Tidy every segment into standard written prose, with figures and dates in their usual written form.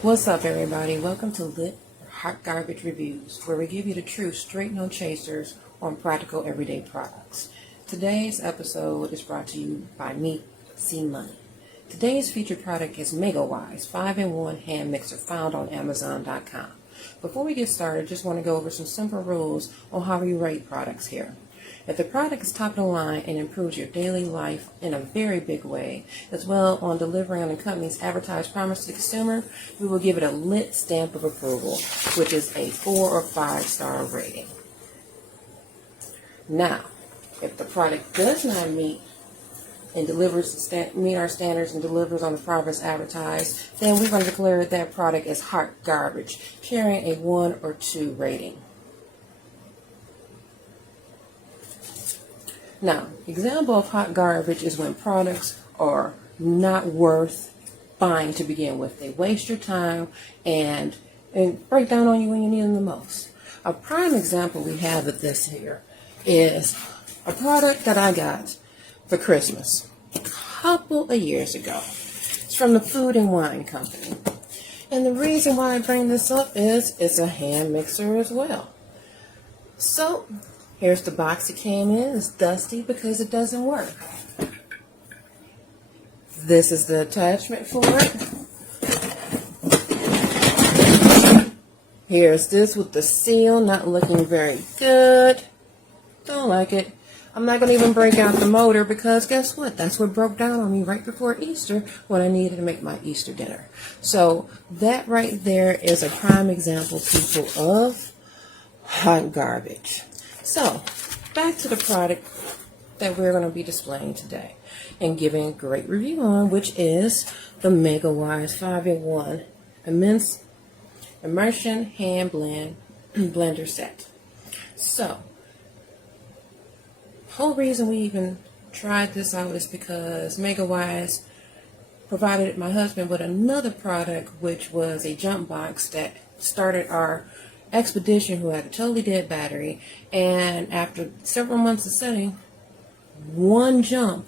What's up, everybody? Welcome to Lit Hot Garbage Reviews, where we give you the true straight no chasers on practical everyday products. Today's episode is brought to you by me, C Money. Today's featured product is Megawise 5-in-1 hand mixer found on Amazon.com. Before we get started, just want to go over some simple rules on how we rate products here. If the product is top of the line and improves your daily life in a very big way, as well on delivering on the company's advertised promise to the consumer, we will give it a lit stamp of approval, which is a 4 or 5 star rating. Now, if the product does not meet our standards and delivers on the promise advertised, then we're going to declare that product as hot garbage, carrying a 1 or 2 rating. Now, example of hot garbage is when products are not worth buying to begin with. They waste your time and break down on you when you need them the most. A prime example we have of this here is a product that I got for Christmas a couple of years ago. It's from the Food and Wine Company. And the reason why I bring this up is it's a hand mixer as well. So, here's the box it came in. It's dusty because it doesn't work. This is the attachment for it. Here's this with the seal, not looking very good. Don't like it. I'm not going to even break out the motor because guess what? That's what broke down on me right before Easter when I needed to make my Easter dinner. So that right there is a prime example, people, of hot garbage. So, back to the product that we're going to be displaying today and giving a great review on, which is the Megawise 5-in-1 Immersion Hand Blender Set. So, the whole reason we even tried this out is because Megawise provided my husband with another product, which was a jump box that started our expedition, who had a totally dead battery, and after several months of setting, one jump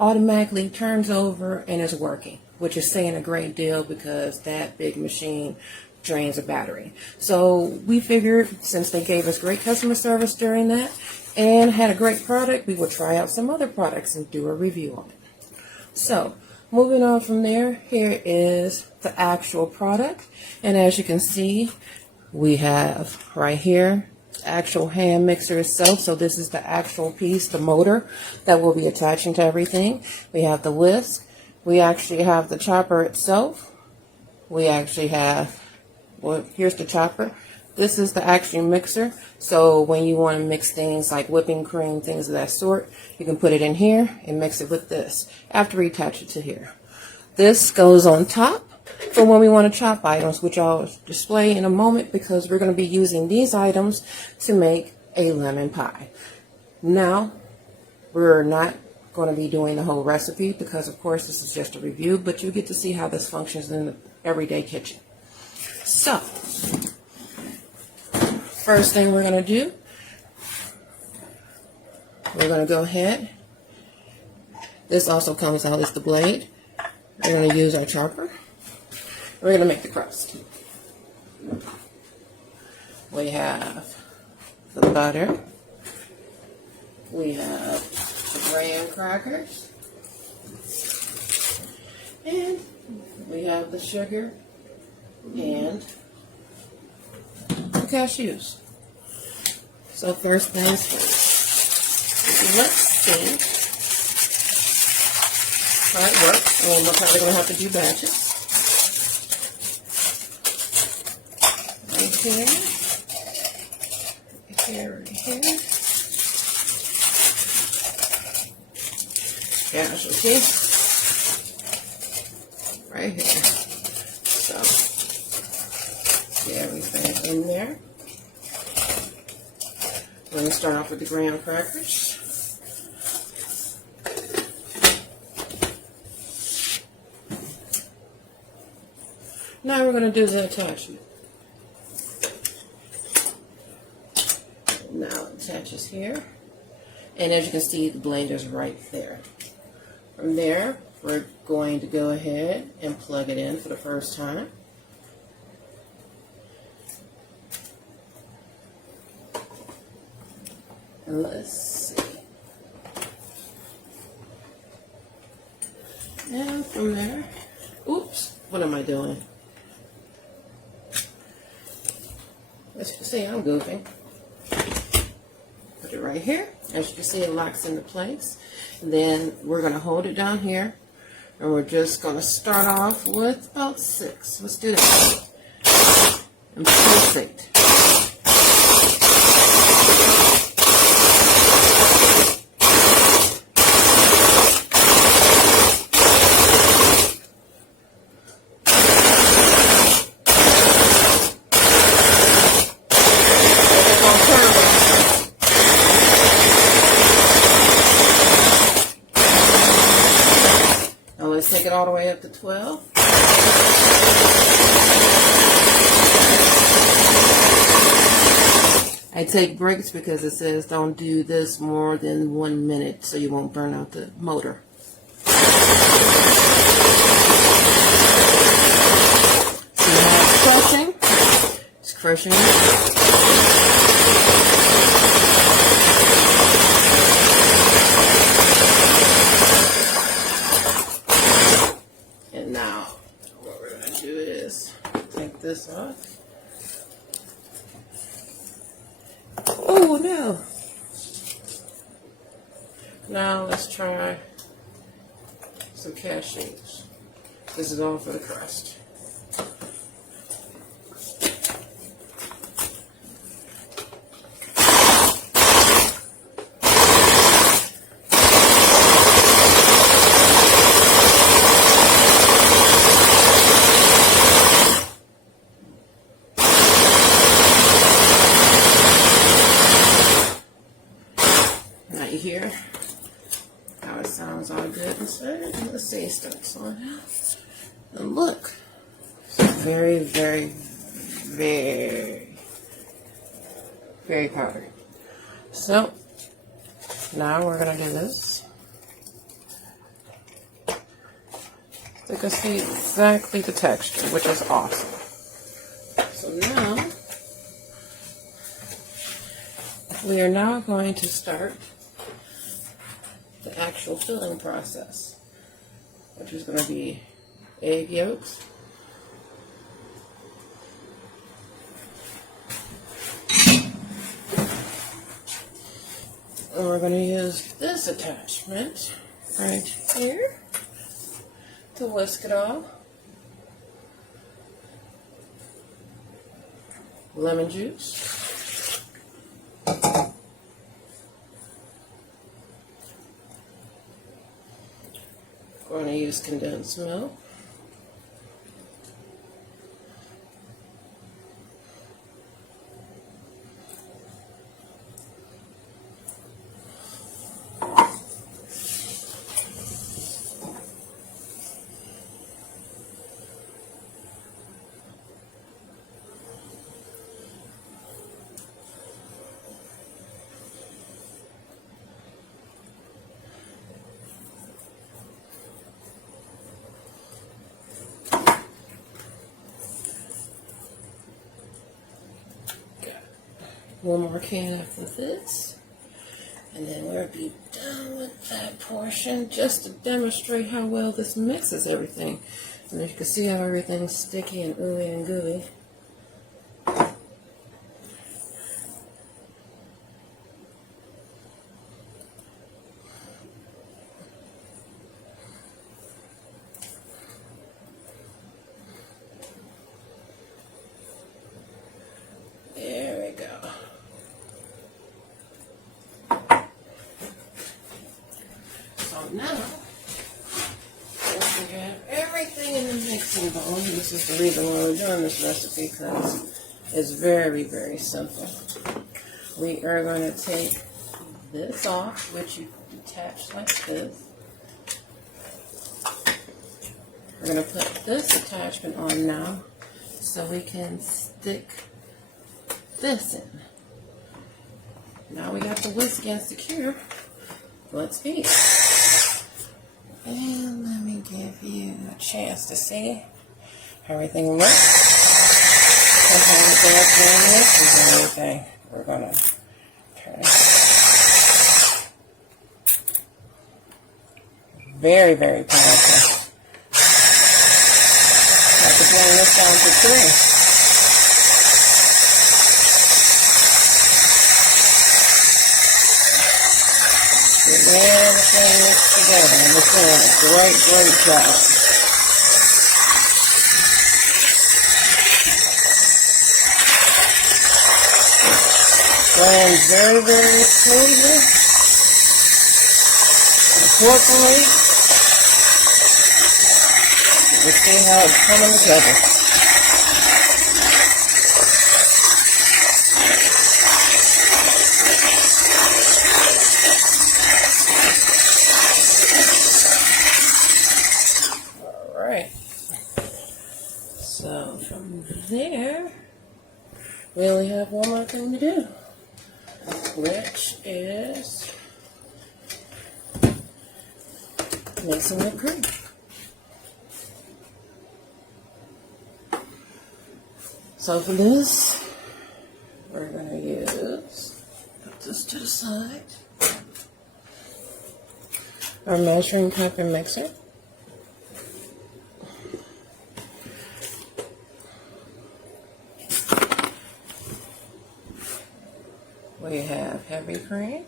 automatically turns over and is working, which is saying a great deal because that big machine drains a battery. So we figured, since they gave us great customer service during that and had a great product, we would try out some other products and do a review on it. So moving on from there, here is the actual product, and as you can see, we have right here the actual hand mixer itself. So this is the actual piece, the motor that will be attaching to everything. We have the whisk. We actually have the chopper itself. We actually have, well, here's the chopper. This is the actual mixer. So when you want to mix things like whipping cream, things of that sort, you can put it in here and mix it with this after we attach it to here. This goes on top for when we want to chop items, which I'll display in a moment because we're going to be using these items to make a lemon pie. Now, we're not going to be doing the whole recipe because, of course, this is just a review, but you get to see how this functions in the everyday kitchen. So, first thing we're going to do, we're going to go ahead. This also comes out as the blade. We're going to use our chopper. We're going to make the crust. We have the butter. We have the graham crackers. And we have the sugar and the cashews. So first things first. Let's see how it works. And we're probably going to have to do batches. Here, casualty, right here. So, get everything in there. We're going to start off with the graham crackers. Now we're going to do the attachment. Now it attaches here, and as you can see, the blender's right there. From there, we're going to go ahead and plug it in for the first time. And let's see. And from there, oops, what am I doing? As you can see, I'm goofing. Put it right here. As you can see, it locks into place. And then we're going to hold it down here. And we're just going to start off with about 6. Let's do that. And perfect. Let's take it all the way up to 12. I take breaks because it says don't do this more than 1 minute so you won't burn out the motor. So you have crushing. It's crushing it. Now, what we're going to do is take this off. Oh, no. Now, let's try some cashews. This is all for the crust. You hear how it sounds all good inside. Let's see, it starts on out. And look, very, very, very, very powdery. So now we're gonna do this. So you can see exactly the texture, which is awesome. So now we are now going to start the actual filling process, which is going to be egg yolks, and we're going to use this attachment right here to whisk it all. Lemon juice. We're going to use condensed milk. One more can after this, and then we'll be done with that portion, just to demonstrate how well this mixes everything. And you can see how everything's sticky and ooey and gooey. There we go. So now, once we have everything in the mixing bowl, this is the reason why we're doing this recipe, because it's very, very simple. We are going to take this off, which you detach like this. We're going to put this attachment on now so we can stick this in. Now we got the whisk and secure. Let's heat. And let me give you a chance to see how everything works. Sometimes they have this and everything. We're gonna turn it. Very, very powerful. Have to bring this down to 3. Get everything mixed together. And it's doing a great, great job. Blend very, very smoothly. Importantly, you see how it's coming together. Alright. So from there, we only have one more thing to do, which is mixing whipped cream. So for this, we're going to use, put this to the side, our measuring cup and mixer. We have heavy cream.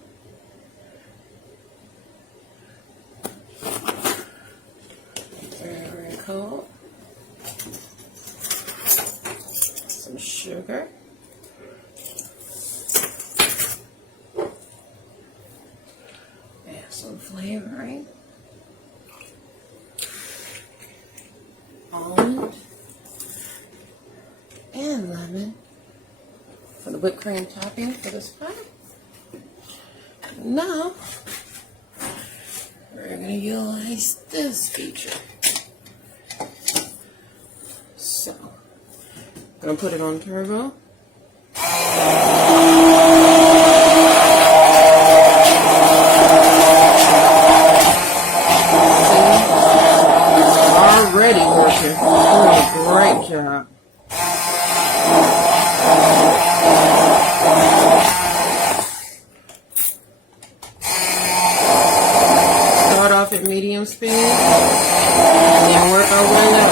Very cool. Some sugar. And some flavoring. Almond and lemon for the whipped cream topping for this pie. Now, we're going to utilize this feature. So, I'm going to put it on turbo. Already working. Doing a great job. Start off at medium speed and then work our way up.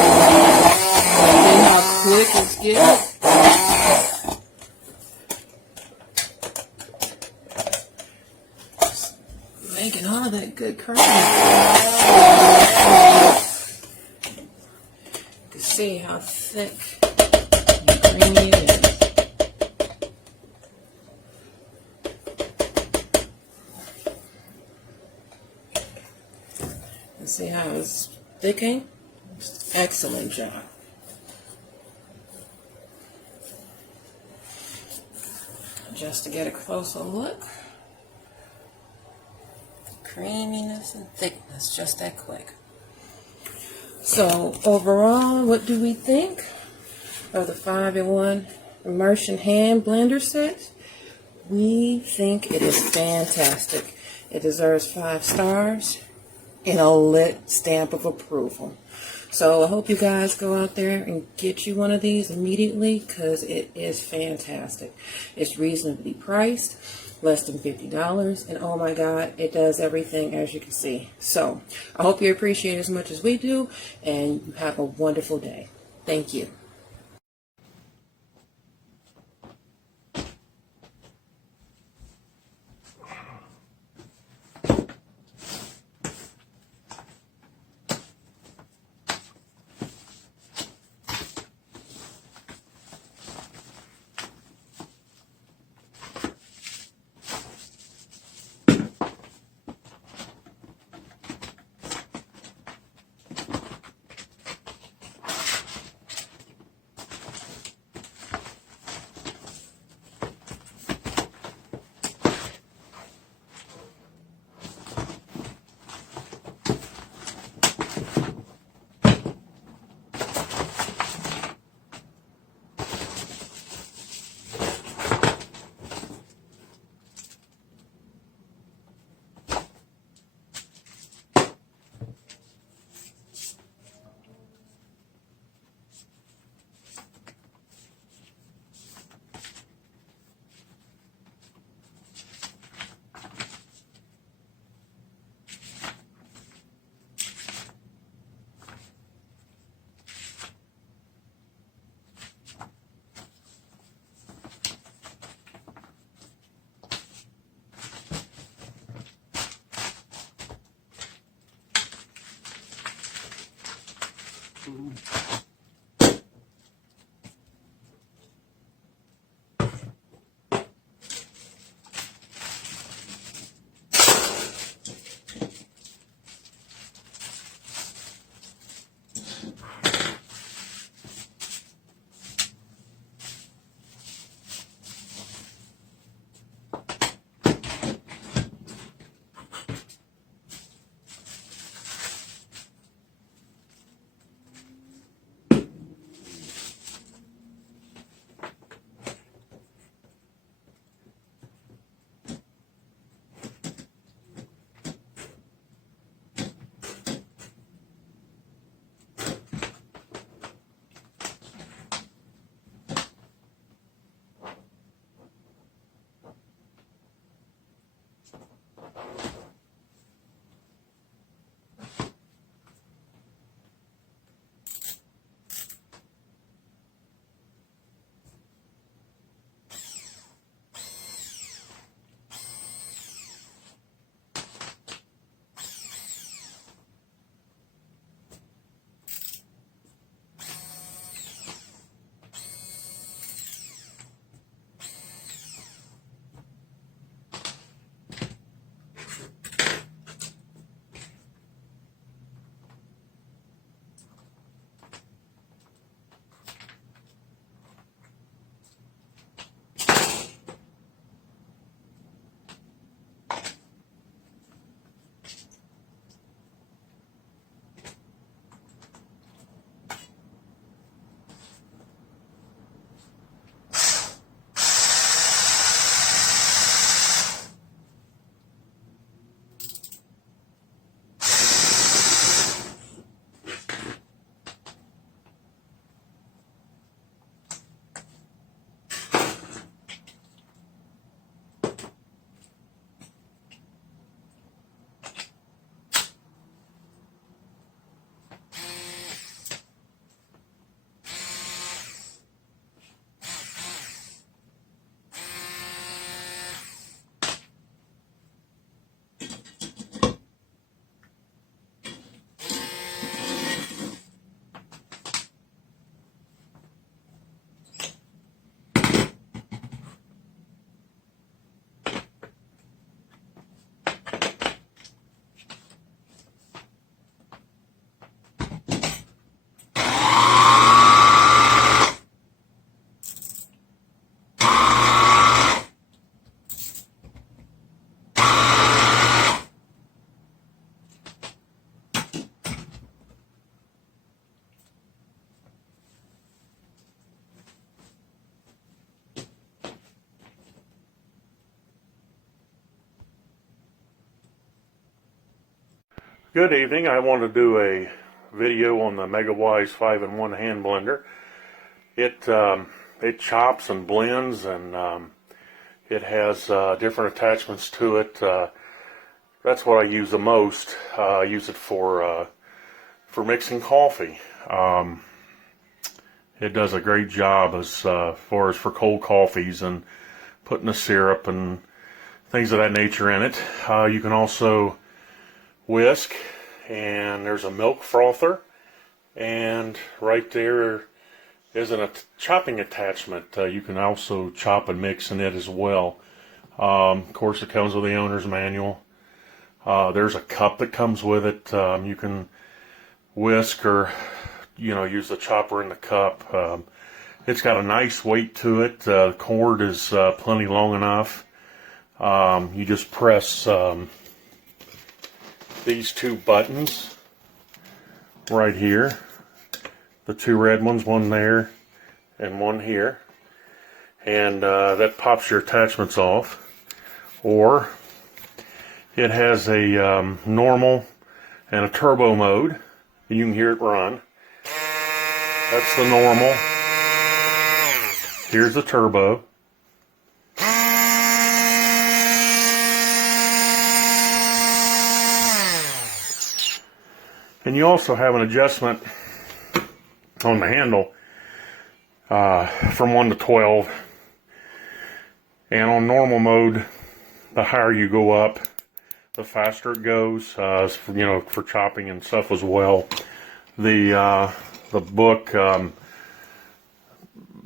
See how quick it's getting? Making all of that good cream. You can see how thick and creamy it is. See how it's thickening? Excellent job. Just to get a closer look. Creaminess and thickness, just that quick. So overall, what do we think of the 5-in-1 immersion hand blender set? We think it is fantastic. It deserves 5 stars. And a lit stamp of approval. So I hope you guys go out there and get you one of these immediately because it is fantastic. It's reasonably priced, less than $50, and oh my God, it does everything as you can see. So I hope you appreciate it as much as we do, and you have a wonderful day. Thank you. Good evening. I want to do a video on the Megawise 5-in-1 hand blender. It chops and blends, and it has different attachments to it. That's what I use the most. I use it for mixing coffee. It does a great job as far as for cold coffees and putting the syrup and things of that nature in it. You can also whisk, and there's a milk frother, and right there is a chopping attachment. You can also chop and mix in it as well. Of course, it comes with the owner's manual. There's a cup that comes with it. You can whisk or use the chopper in the cup. It's got a nice weight to it. The cord is plenty long enough. You just press these two buttons right here, the two red ones, one there and one here, and that pops your attachments off. Or it has a normal and a turbo mode. You can hear it run. That's the normal. Here's the turbo. And you also have an adjustment on the handle from 1 to 12. And on normal mode, the higher you go up, the faster it goes. For chopping and stuff as well. The book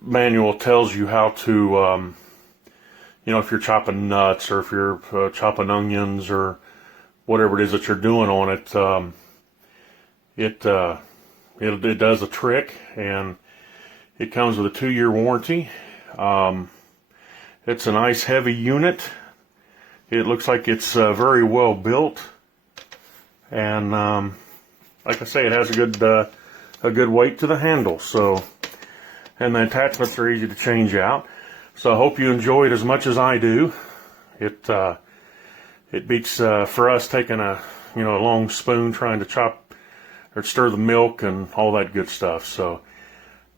manual tells you how to, if you're chopping nuts or if you're chopping onions or whatever it is that you're doing on it. It does a trick, and it comes with a 2-year warranty. It's a nice heavy unit. It looks like it's very well built, and like I say, it has a good weight to the handle. So, and the attachments are easy to change out. So I hope you enjoy it as much as I do. It beats for us taking a long spoon trying to chop or stir the milk and all that good stuff. So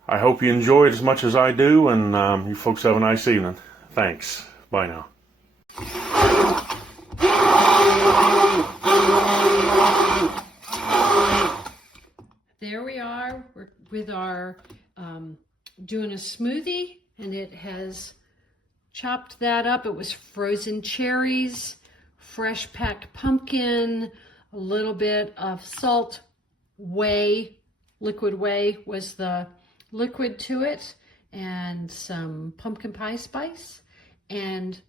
I hope you enjoy it as much as I do, and you folks have a nice evening. Thanks. Bye now. There we are with our doing a smoothie, and it has chopped that up. It was frozen cherries, fresh packed pumpkin, a little bit of salt. Liquid whey was the liquid to it, and some pumpkin pie spice. And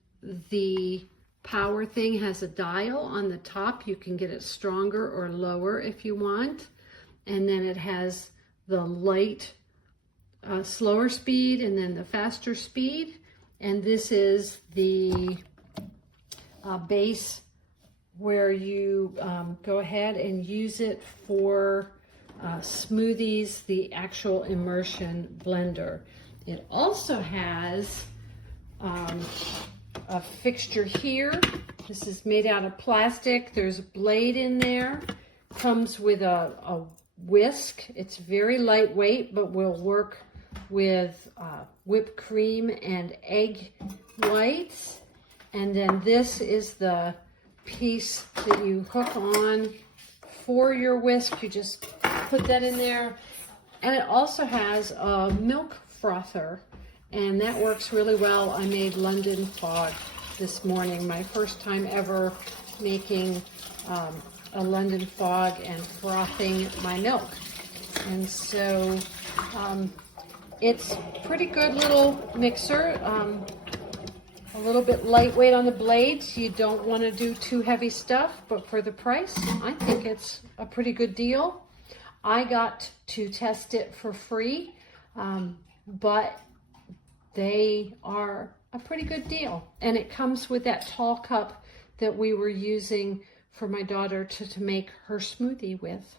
the power thing has a dial on the top. You can get it stronger or lower if you want. And then it has the light, slower speed, and then the faster speed. And this is the base where you go ahead and use it for smoothies, the actual immersion blender. It also has a fixture here. This is made out of plastic. There's a blade in there. Comes with a whisk. It's very lightweight, but will work with whipped cream and egg whites. And then this is the piece that you hook on for your whisk. You just put that in there. And it also has a milk frother, and that works really well. I made London fog this morning, my first time ever making a London fog and frothing my milk. And so it's a pretty good little mixer. A little bit lightweight on the blades. You don't want to do too heavy stuff, but for the price, I think it's a pretty good deal. I got to test it for free, but they are a pretty good deal. And it comes with that tall cup that we were using for my daughter to make her smoothie with.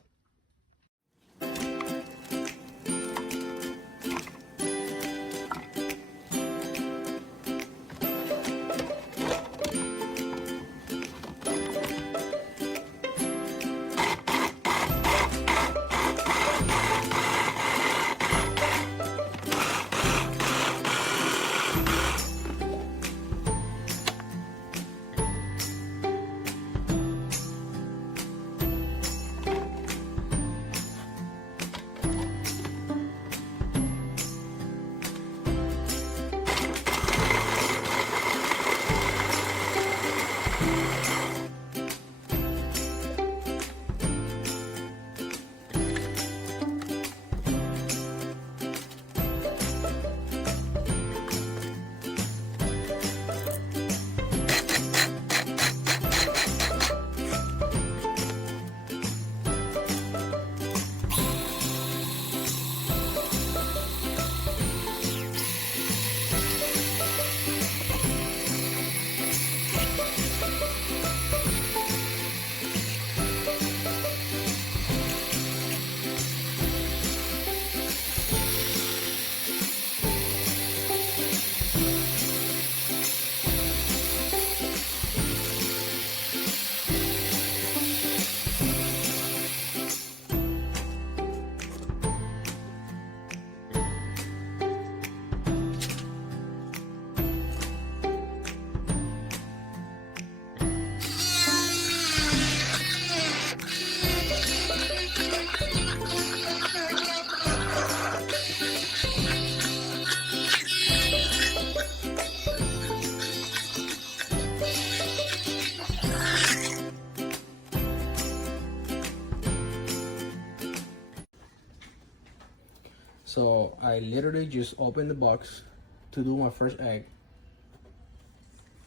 So I literally just opened the box to do my first egg,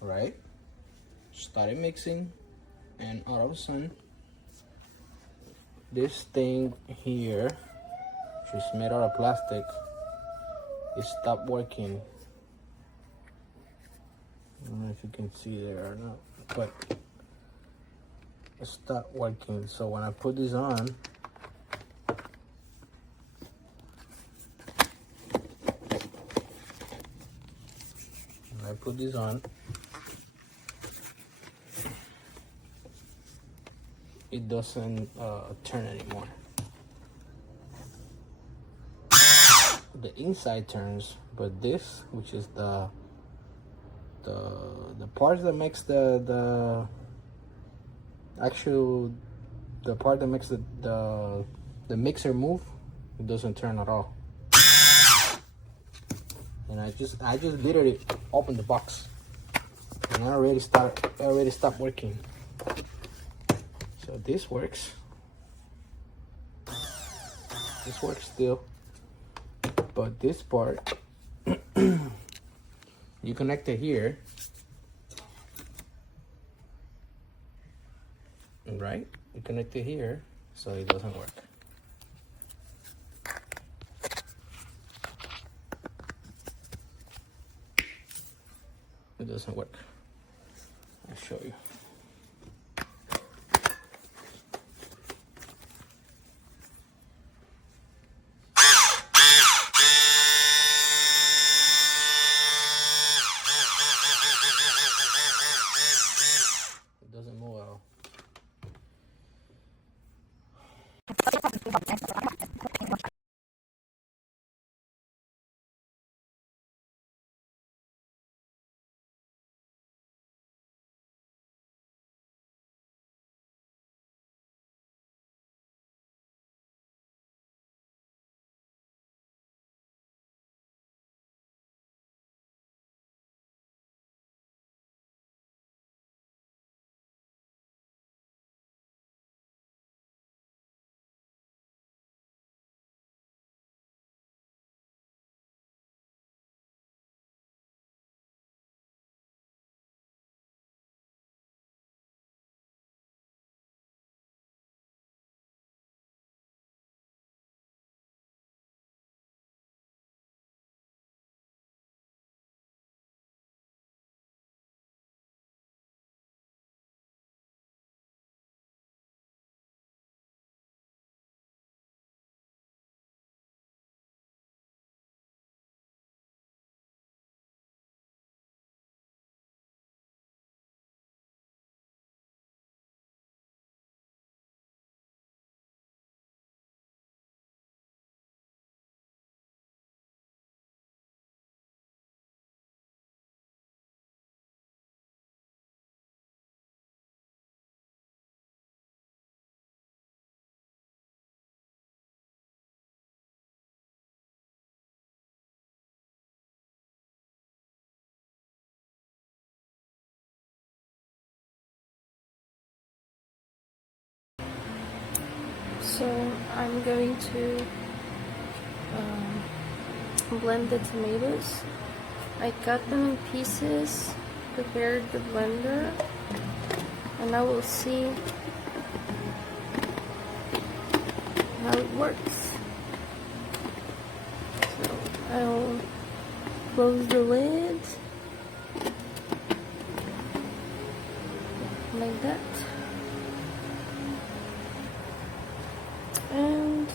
right? Started mixing, and all of a sudden this thing here, which is made out of plastic, it stopped working. I don't know if you can see there or not, but it stopped working. So when I put this on, it doesn't turn anymore. The inside turns, but this, which is the part that makes the part that makes the mixer move, it doesn't turn at all. And I just literally opened the box, and I already stopped working. So this works. This works still, but this part, you connect it here, right? You connect it here, so it doesn't work. It doesn't work. I'll show you. It doesn't move at all. So I'm going to blend the tomatoes. I cut them in pieces, prepared the blender, and I will see how it works. So I'll close the lid like that. And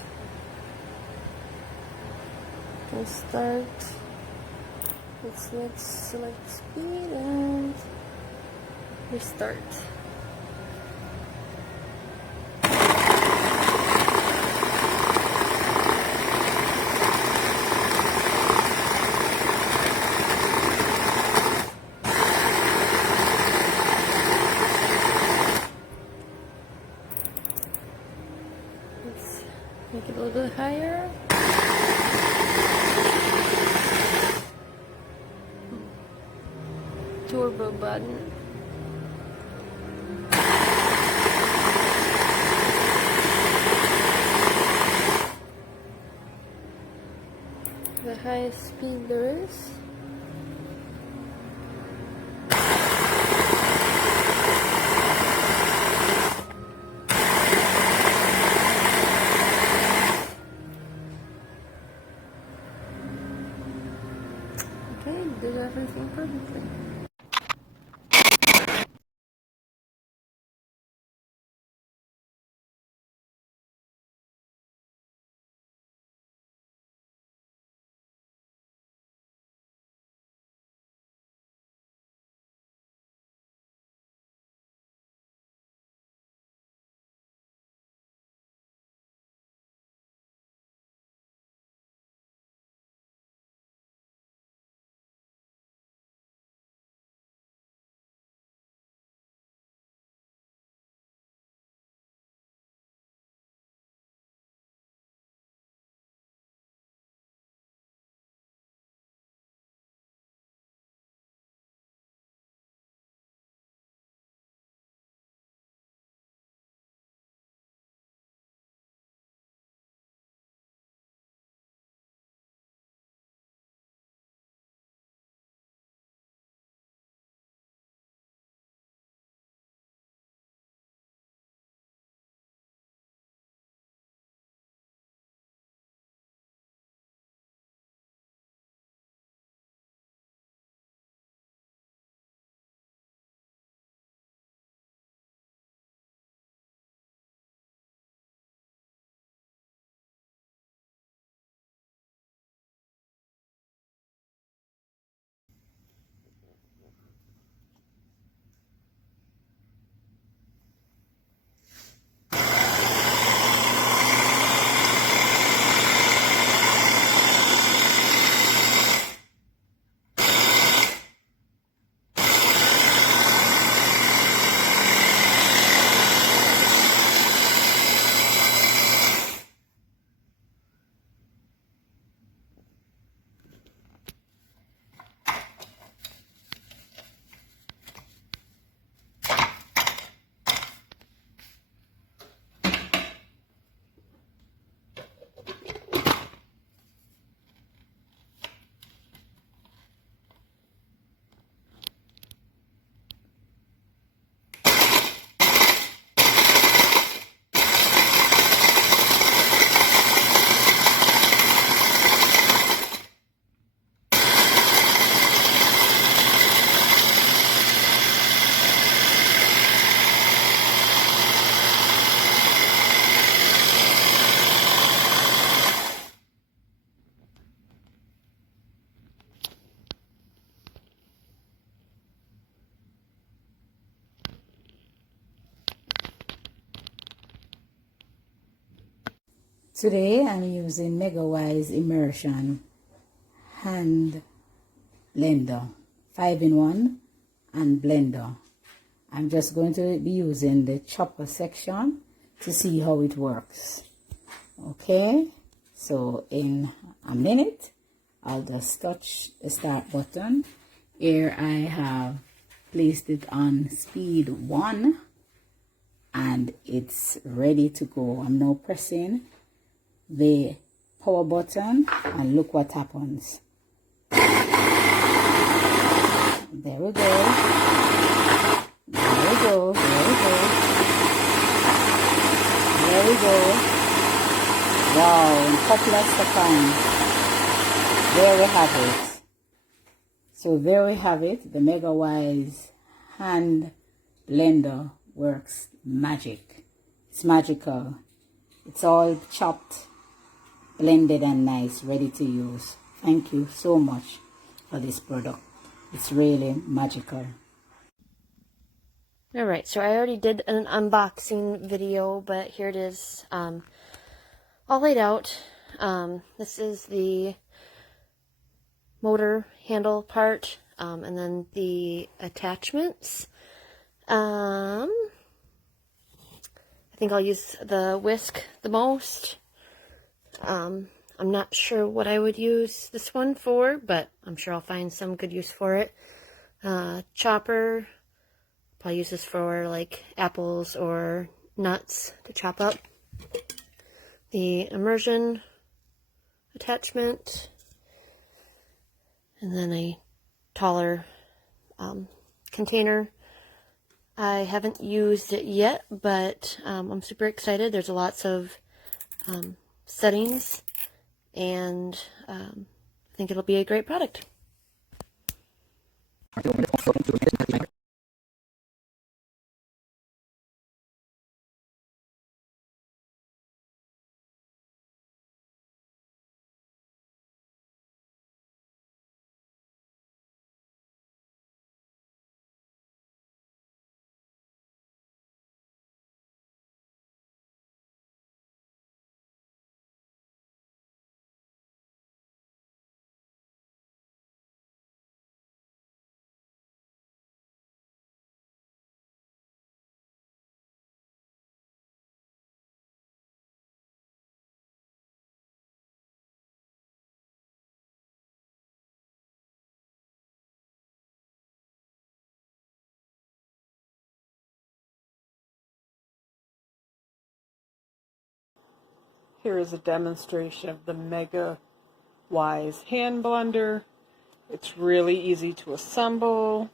we'll start. Let's select speed and restart. Let's make it a little bit higher. Turbo button. the highest speed there is. Okay, did everything perfectly. Today I'm using Megawise Immersion Hand Blender, 5-in-1 and blender. I'm just going to be using the chopper section to see how it works. Okay, so in a minute I'll just touch the start button. Here I have placed it on speed 1 and it's ready to go. I'm now pressing the power button and look what happens. There we go. There we go. There we go. There we go. Wow, in a couple of seconds. There we have it. So there we have it. The Megawise hand blender works magic. It's magical. It's all chopped, blended and nice, ready to use. Thank you so much for this product. It's really magical. Alright, so I already did an unboxing video, but here it is, all laid out. This is the motor handle part, and then the attachments. I think I'll use the Whisk the most. I'm not sure what I would use this one for, but I'm sure I'll find some good use for it. Chopper, probably use this for like apples or nuts to chop up. The immersion attachment, and then a taller container. I haven't used it yet, but I'm super excited. There's lots of settings, and I think it'll be a great product. Here is a demonstration of the Megawise hand blender. It's really easy to assemble.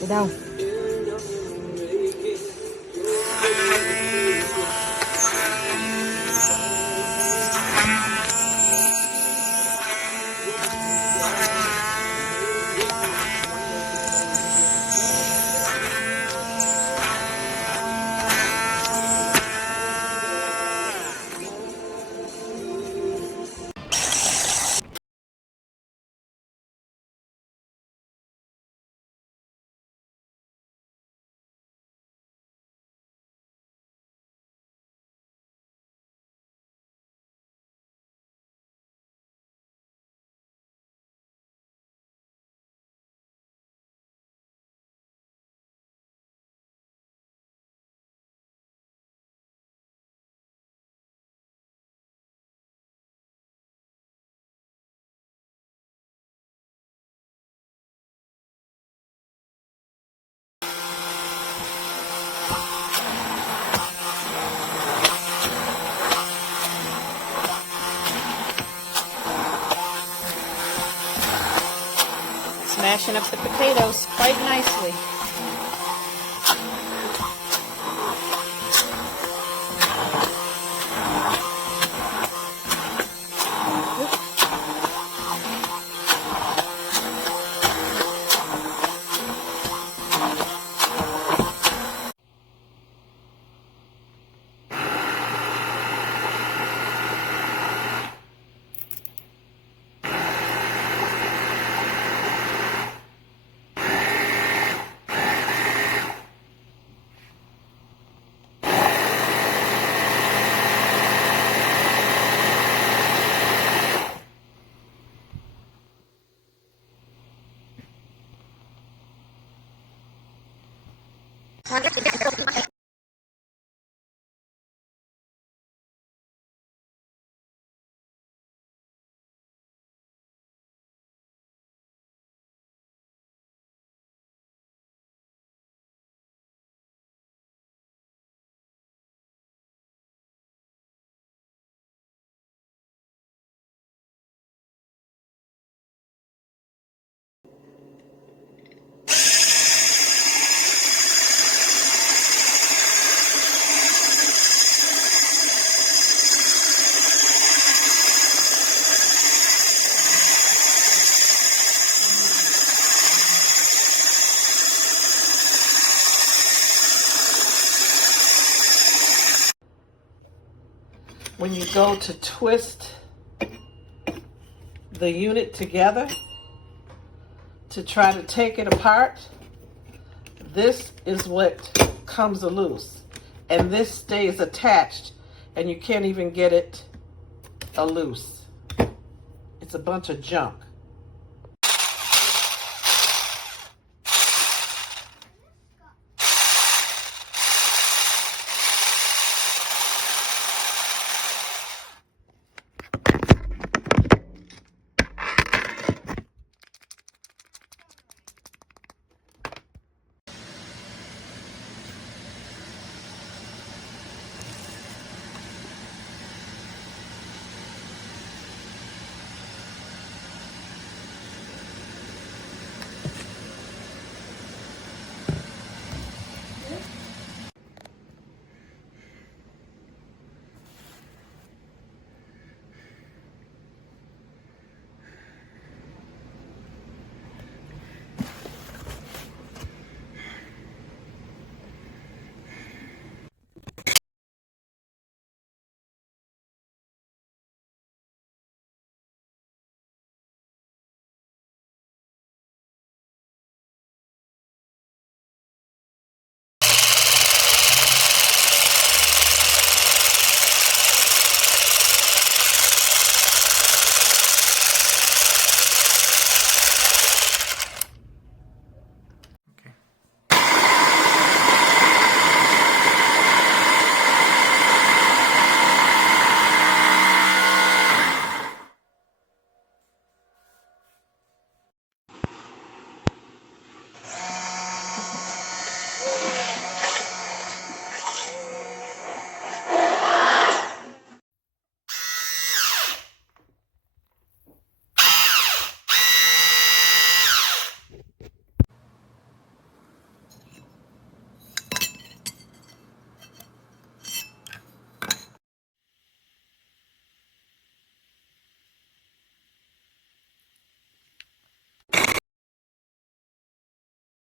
Sit down. Smashing up the potatoes quite nicely. when you go to twist the unit together to try to take it apart, this is what comes loose. And this stays attached and you can't even get it loose. It's a bunch of junk.